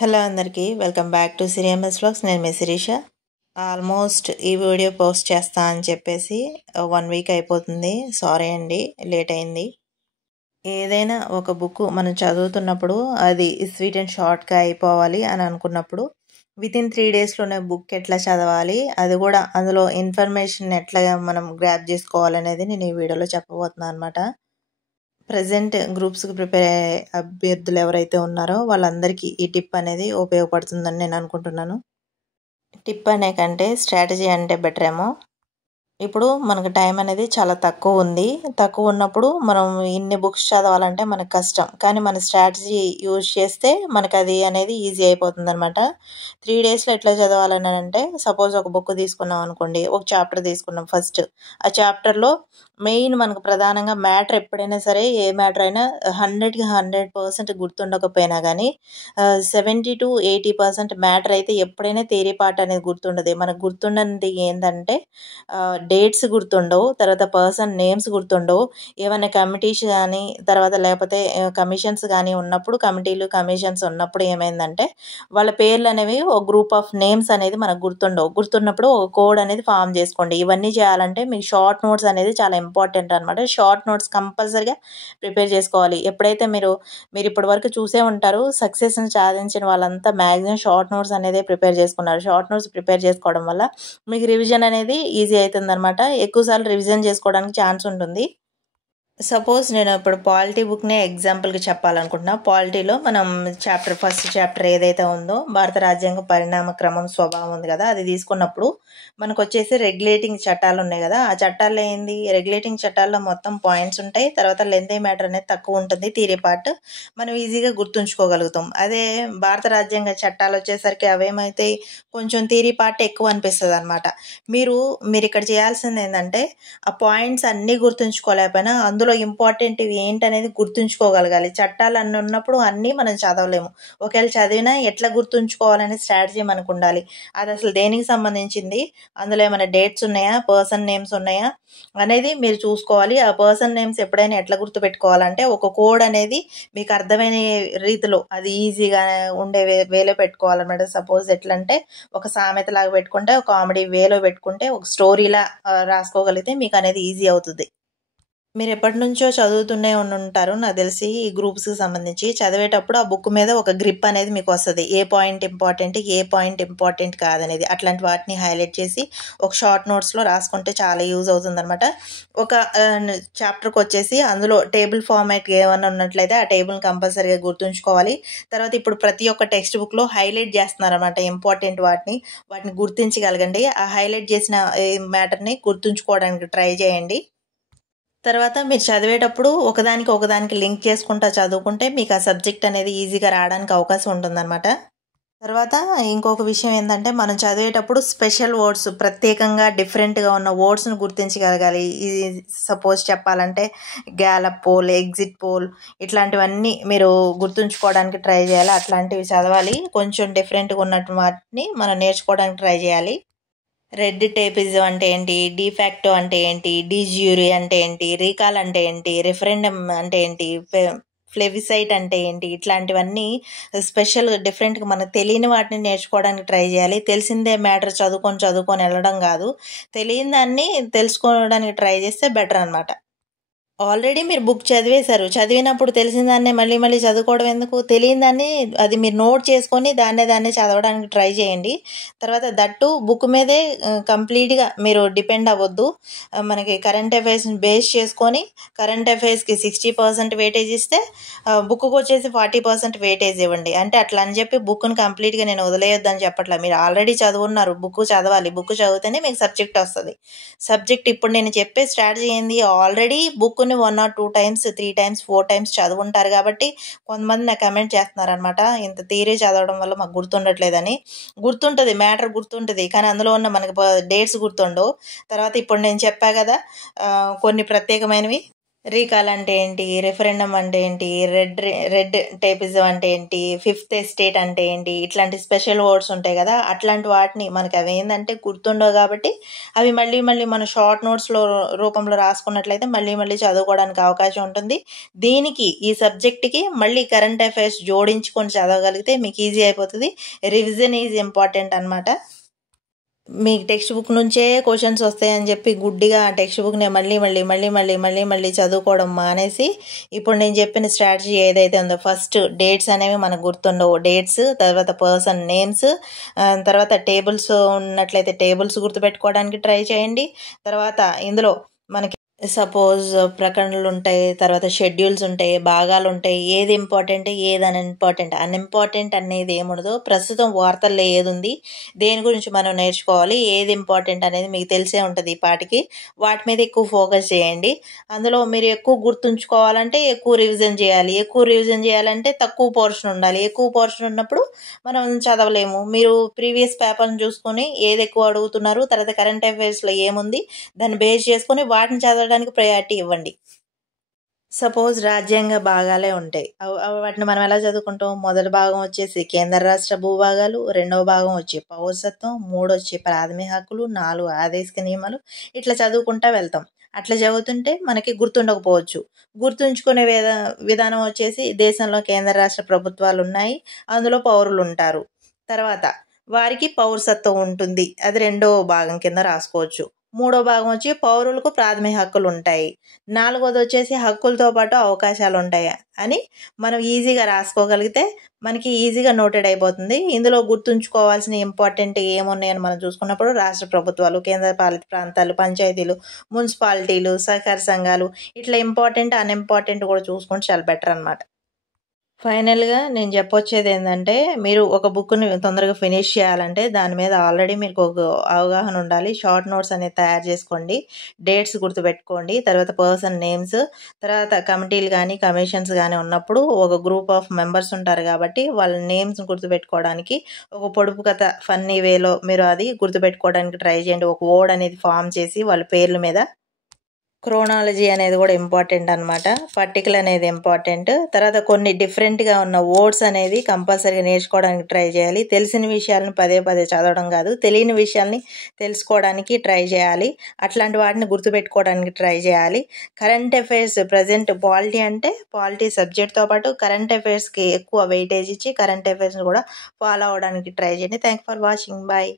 Hello అందరికీ welcome back to సిరిఎంఎస్ vlogs. నేను మీ Sirisha. Almost ఈ వీడియో పోస్ట్ చేస్తా అని చెప్పేసి 1 వీక్ అయిపోతుంది. సారీ అండి, లేట్ అయింది. ఏదైనా ఒక బుక్ మనం చదువుతున్నప్పుడు అది స్వీట్ అండ్ షార్ట్గా అయిపోవాలి అని అనుకున్నప్పుడు వితిన్ 3 డేస్లోనే బుక్ ఎట్లా చదవాలి, అది కూడా అందులో ఇన్ఫర్మేషన్ ఎట్లా మనం గ్రాప్ చేసుకోవాలనేది నేను ఈ వీడియోలో చెప్పబోతున్నాను అనమాట. ప్రజెంట్ గ్రూప్స్కి ప్రిపేర్ అయ్యే అభ్యర్థులు ఎవరైతే ఉన్నారో వాళ్ళందరికీ ఈ టిప్ అనేది ఉపయోగపడుతుందని నేను అనుకుంటున్నాను. టిప్ అనే కంటే స్ట్రాటజీ అంటే బెటర్ ఏమో. ఇప్పుడు మనకు టైం అనేది చాలా తక్కువ ఉంది. తక్కువ ఉన్నప్పుడు మనం ఇన్ని బుక్స్ చదవాలంటే మనకు కష్టం. కానీ మన స్ట్రాటజీ యూజ్ చేస్తే మనకు అది అనేది ఈజీ అయిపోతుంది అనమాట. 3 డేస్లో ఎట్లా చదవాలని అంటే, సపోజ్ ఒక బుక్ తీసుకున్నాం అనుకోండి, ఒక చాప్టర్ తీసుకున్నాం. ఫస్ట్ ఆ చాప్టర్లో మెయిన్ మనకు ప్రధానంగా మ్యాటర్ ఎప్పుడైనా సరే, ఏ మ్యాటర్ అయినా 100కి 100% గుర్తుండకపోయినా కానీ 70 to 80% మ్యాటర్ అయితే ఎప్పుడైనా థియరీ పార్ట్ అనేది గుర్తుండదు. మనకు గుర్తుండనిది ఏంటంటే డేట్స్ గుర్తుండవు, తర్వాత పర్సన్ నేమ్స్ గుర్తుండవు. ఏమైనా కమిటీస్ కానీ, తర్వాత లేకపోతే కమిషన్స్ కానీ ఉన్నప్పుడు, కమిటీలు కమిషన్స్ ఉన్నప్పుడు ఏమైందంటే వాళ్ళ పేర్లు అనేవి ఒక గ్రూప్ ఆఫ్ నేమ్స్ అనేది మనకు గుర్తుండవు. గుర్తున్నప్పుడు ఒక కోడ్ అనేది ఫామ్ చేసుకోండి. ఇవన్నీ చేయాలంటే మీకు షార్ట్ నోట్స్ అనేది చాలా ఇంపార్టెంట్ అనమాట. షార్ట్ నోట్స్ కంపల్సరీగా ప్రిపేర్ చేసుకోవాలి. ఎప్పుడైతే మీరు ఇప్పటి వరకు చూసే ఉంటారు, సక్సెస్ని సాధించిన వాళ్ళంతా మ్యాక్సిమం షార్ట్ నోట్స్ అనేది ప్రిపేర్ చేసుకున్నారు. షార్ట్ నోట్స్ ప్రిపేర్ చేసుకోవడం వల్ల మీకు రివిజన్ అనేది ఈజీ అవుతుంది అనమాట. ఎక్కువసార్లు రివిజన్ చేసుకోవడానికి ఛాన్స్ ఉంటుంది. సపోజ్ నేను ఇప్పుడు పాలిటీ బుక్నే ఎగ్జాంపుల్కి చెప్పాలనుకుంటున్నా. పాలిటీలో మనం ఫస్ట్ చాప్టర్ ఏదైతే ఉందో, భారత రాజ్యాంగ పరిణామ క్రమం స్వభావం ఉంది కదా, అది తీసుకున్నప్పుడు మనకు వచ్చేసి రెగ్యులేటింగ్ చట్టాలు ఉన్నాయి కదా. ఆ చట్టాల్లో ఏంది, రెగ్యులేటింగ్ చట్టాల్లో మొత్తం పాయింట్స్ ఉంటాయి. తర్వాత లెంతీ మ్యాటర్ అనేది తక్కువ ఉంటుంది, థియరీ పార్ట్ మనం ఈజీగా గుర్తుంచుకోగలుగుతాం. అదే భారత రాజ్యాంగ చట్టాలు వచ్చేసరికి అవేమైతే కొంచెం థియరీ పార్ట్ ఎక్కువ అనిపిస్తుంది అనమాట. మీరు ఇక్కడ చేయాల్సింది ఏంటంటే, ఆ పాయింట్స్ అన్నీ గుర్తుంచుకోలేకపోయినా అందులో ఇంపార్టెంట్ ఏంటనేది గుర్తుంచుకోగలగాలి. చట్టాలు అన్నీ ఉన్నప్పుడు అన్నీ మనం చదవలేము. ఒకవేళ చదివినా ఎట్లా గుర్తుంచుకోవాలనే స్ట్రాటజీ మనకు ఉండాలి. అది అసలు దేనికి సంబంధించింది, అందులో ఏమైనా డేట్స్ ఉన్నాయా, పర్సన్ నేమ్స్ ఉన్నాయా అనేది మీరు చూసుకోవాలి. ఆ పర్సన్ నేమ్స్ ఎప్పుడైనా ఎట్లా గుర్తుపెట్టుకోవాలంటే, ఒక కోడ్ అనేది మీకు అర్థమైన రీతిలో అది ఈజీగా ఉండే వేలో పెట్టుకోవాలన్నమాట. సపోజ్ ఎట్లా అంటే, ఒక సామెత లాగా పెట్టుకుంటే, ఒక కామెడీ వేలో పెట్టుకుంటే, ఒక స్టోరీలా రాసుకోగలిగితే మీకు అనేది ఈజీ అవుతుంది. మీరు ఎప్పటి నుంచో చదువుతూనే ఉంటారు నాకు తెలిసి. ఈ గ్రూప్స్కి సంబంధించి చదివేటప్పుడు ఆ బుక్ మీద ఒక గ్రిప్ అనేది మీకు వస్తుంది. ఏ పాయింట్ ఇంపార్టెంట్, ఏ పాయింట్ ఇంపార్టెంట్ కాదనేది. అట్లాంటి వాటిని హైలైట్ చేసి ఒక షార్ట్ నోట్స్లో రాసుకుంటే చాలా యూజ్ అవుతుంది అనమాట. ఒక చాప్టర్కి వచ్చేసి అందులో టేబుల్ ఫార్మాట్ ఏమైనా ఉన్నట్లయితే ఆ టేబుల్ని కంపల్సరీగా గుర్తుంచుకోవాలి. తర్వాత ఇప్పుడు ప్రతి ఒక్క టెక్స్ట్ బుక్లో హైలైట్ చేస్తున్నారన్నమాట ఇంపార్టెంట్ వాటిని గుర్తించగలగండి. ఆ హైలైట్ చేసిన మ్యాటర్ని గుర్తుంచుకోవడానికి ట్రై చేయండి. తర్వాత మీరు చదివేటప్పుడు ఒకదానికి లింక్ చేసుకుంటా చదువుకుంటే మీకు ఆ సబ్జెక్ట్ అనేది ఈజీగా రావడానికి అవకాశం ఉంటుందన్నమాట. తర్వాత ఇంకొక విషయం ఏంటంటే, మనం చదివేటప్పుడు స్పెషల్ వర్డ్స్, ప్రత్యేకంగా డిఫరెంట్గా ఉన్న వర్డ్స్ను గుర్తించగలగాలి. ఇది సపోజ్ చెప్పాలంటే గ్యాలప్ పోల్, ఎగ్జిట్ పోల్, ఇట్లాంటివన్నీ మీరు గుర్తుంచుకోవడానికి ట్రై చేయాలి. అట్లాంటివి చదవాలి. కొంచెం డిఫరెంట్గా ఉన్నట్టు వాటిని మనం నేర్చుకోవడానికి ట్రై చేయాలి. రెడ్ టేపిజం అంటే ఏంటి, డిఫాక్టో అంటే ఏంటి, డిజ్యూరీ అంటే ఏంటి, రీకాల్ అంటే ఏంటి, రెఫరెండం అంటే ఏంటి, ఫ్లెవిసైట్ అంటే ఏంటి, ఇట్లాంటివన్నీ స్పెషల్ డిఫరెంట్గా మనకు తెలియని వాటిని నేర్చుకోవడానికి ట్రై చేయాలి. తెలిసిందే మ్యాటర్ చదువుకొని వెళ్ళడం కాదు, తెలియని దాన్ని తెలుసుకోవడానికి ట్రై చేస్తే బెటర్ అనమాట. ఆల్రెడీ మీరు బుక్ చదివేశారు, చదివినప్పుడు తెలిసిన దాన్నే మళ్ళీ మళ్ళీ చదువుకోవడం ఎందుకు? తెలియని దాన్ని అది మీరు నోట్ చేసుకొని దాన్నే చదవడానికి ట్రై చేయండి. తర్వాత దట్టు బుక్ మీదే కంప్లీట్గా మీరు డిపెండ్ అవ్వద్దు. మనకి కరెంట్ అఫైర్స్ని బేస్ చేసుకొని కరెంట్ అఫైర్స్కి 60% వెయిటేజ్ ఇస్తే బుక్కు వచ్చేసి 40% వెయిటేజ్ ఇవ్వండి. అంటే అట్లా అని చెప్పి బుక్ని కంప్లీట్గా నేను వదిలేయొద్దని చెప్పట్లా. మీరు ఆల్రెడీ చదువున్నారు, బుక్ చదవాలి. బుక్ చదివితేనే మీకు సబ్జెక్ట్ వస్తుంది. సబ్జెక్ట్ ఇప్పుడు నేను చెప్పే స్ట్రాటజీ ఏంది, ఆల్రెడీ బుక్ని 1 or 2 times, 3 times, 4 times చదువుంటారు. కాబట్టి కొంతమంది నాకు కమెంట్ చేస్తున్నారనమాట, ఇంత థియరీ చదవడం వల్ల మాకు గుర్తుండట్లేదని. గుర్తుంటుంది, మ్యాటర్ గుర్తుంటుంది, కానీ అందులో ఉన్న మనకి డేట్స్ గుర్తుండవు. తర్వాత ఇప్పుడు నేను చెప్పా కదా కొన్ని ప్రత్యేకమైనవి, రీకాల్ అంటే ఏంటి, రెఫరెండం అంటే ఏంటి, రెడ్ టేపిజం అంటే ఏంటి, ఫిఫ్త్ ఎస్టేట్ అంటే ఏంటి, ఇట్లాంటి స్పెషల్ వర్డ్స్ ఉంటాయి కదా, అట్లాంటి వాటిని మనకి అవి ఏంటంటే గుర్తుండవు కాబట్టి అవి మళ్ళీ మళ్ళీ మన షార్ట్ నోట్స్లో రూపంలో రాసుకున్నట్లయితే మళ్ళీ మళ్ళీ చదువుకోవడానికి అవకాశం ఉంటుంది. దీనికి ఈ సబ్జెక్ట్కి మళ్ళీ కరెంట్ అఫైర్స్ జోడించుకొని చదవగలిగితే మీకు ఈజీ అయిపోతుంది. రివిజన్ ఈజ్ ఇంపార్టెంట్ అనమాట. మీకు టెక్స్ట్ బుక్ నుంచే క్వశ్చన్స్ వస్తాయని చెప్పి గుడ్డిగా ఆ టెక్స్ట్ బుక్ని మళ్ళీ చదువుకోవడం మానేసి ఇప్పుడు నేను చెప్పిన స్ట్రాటజీ ఏదైతే ఉందో, ఫస్ట్ డేట్స్ అనేవి మనకు గుర్తుండవు, డేట్స్, తర్వాత పర్సన్ నేమ్స్, తర్వాత టేబుల్స్ ఉన్నట్లయితే టేబుల్స్ గుర్తుపెట్టుకోవడానికి ట్రై చేయండి. తర్వాత ఇందులో మనకి సపోజ్ ప్రకరణలు ఉంటాయి, తర్వాత షెడ్యూల్స్ ఉంటాయి, భాగాలు ఉంటాయి, ఏది ఇంపార్టెంట్ ఏది అన్ఇంపార్టెంట్ అనేది ఏముండదు. ప్రస్తుతం వార్తల్లో ఏది ఉంది, దేని గురించి మనం నేర్చుకోవాలి, ఏది ఇంపార్టెంట్ అనేది మీకు తెలిసే ఉంటుంది ఈ పాటికి. వాటి మీద ఎక్కువ ఫోకస్ చేయండి. అందులో మీరు ఎక్కువ గుర్తుంచుకోవాలంటే ఎక్కువ రివిజన్ చేయాలంటే తక్కువ పోర్షన్ ఉండాలి. ఎక్కువ పోర్షన్ ఉన్నప్పుడు మనం చదవలేము. మీరు ప్రీవియస్ పేపర్ని చూసుకొని ఏది ఎక్కువ అడుగుతున్నారు, తర్వాత కరెంట్ అఫైర్స్లో ఏముంది దాన్ని బేస్ చేసుకొని వాటిని చదవడానికి ప్రయారిటీ ఇవ్వండి. సపోజ్ రాజ్యాంగ భాగాలే ఉంటాయి, వాటిని మనం ఎలా చదువుకుంటాం, మొదటి భాగం వచ్చేసి కేంద్ర రాష్ట్ర భూభాగాలు, రెండవ భాగం వచ్చి పౌరసత్వం, 3 వచ్చి ప్రాథమిక హక్కులు, 4 ఆదేశిక నియమాలు, ఇట్లా చదువుకుంటా వెళ్తాం. అట్లా చదువుతుంటే మనకి గుర్తుండకపోవచ్చు. గుర్తుంచుకునే విధానం వచ్చేసి దేశంలో కేంద్ర రాష్ట్ర ప్రభుత్వాలు ఉన్నాయి, అందులో పౌరులు ఉంటారు, తర్వాత వారికి పౌరసత్వం ఉంటుంది, అది రెండో భాగం కింద రాసుకోవచ్చు. మూడో భాగం వచ్చి పౌరులకు ప్రాథమిక హక్కులు ఉంటాయి, నాలుగోది వచ్చేసి హక్కులతో పాటు అవకాశాలు ఉంటాయి అని మనం ఈజీగా రాసుకోగలిగితే మనకి ఈజీగా నోటెడ్ అయిపోతుంది. ఇందులో గుర్తుంచుకోవాల్సిన ఇంపార్టెంట్ ఏమున్నాయని మనం చూసుకున్నప్పుడు రాష్ట్ర ప్రభుత్వాలు, కేంద్ర పాలిత ప్రాంతాలు, పంచాయతీలు, మున్సిపాలిటీలు, సహకార సంఘాలు, ఇట్లా ఇంపార్టెంట్ అన్ఇంపార్టెంట్ కూడా చూసుకుంటే చాలా బెటర్ అనమాట. ఫైనల్గా నేను చెప్పొచ్చేది ఏంటంటే, మీరు ఒక బుక్ని తొందరగా ఫినిష్ చేయాలంటే దాని మీద ఆల్రెడీ మీకు ఒక అవగాహన ఉండాలి. షార్ట్ నోట్స్ అనేది తయారు చేసుకోండి, డేట్స్ గుర్తుపెట్టుకోండి, తర్వాత పర్సన్ నేమ్స్, తర్వాత కమిటీలు కానీ కమిషన్స్ కానీ ఉన్నప్పుడు ఒక గ్రూప్ ఆఫ్ మెంబర్స్ ఉంటారు కాబట్టి వాళ్ళ నేమ్స్ గుర్తుపెట్టుకోవడానికి ఒక పొడుపు కథ ఫన్నీ వేలో మీరు అది గుర్తుపెట్టుకోవడానికి ట్రై చేయండి. ఒక వర్డ్ అనేది ఫామ్ చేసి వాళ్ళ పేర్ల మీద. క్రోనాలజీ అనేది కూడా ఇంపార్టెంట్ అనమాట, పర్టికల్ అనేది ఇంపార్టెంట్. తర్వాత కొన్ని డిఫరెంట్గా ఉన్న వర్డ్స్ అనేది కంపల్సరీగా నేర్చుకోవడానికి ట్రై చేయాలి. తెలిసిన విషయాలను పదే చదవడం కాదు, తెలియని విషయాల్ని తెలుసుకోవడానికి ట్రై చేయాలి, అట్లాంటి వాటిని గుర్తుపెట్టుకోవడానికి ట్రై చేయాలి. కరెంట్ అఫైర్స్ ప్రజెంట్ పాలిటీ అంటే పాలిటీ సబ్జెక్ట్తో పాటు కరెంట్ అఫైర్స్కి ఎక్కువ వెయిటేజ్ ఇచ్చి కరెంట్ అఫైర్స్ని కూడా ఫాలో అవడానికి ట్రై చేయండి. Thank for watching. బాయ్.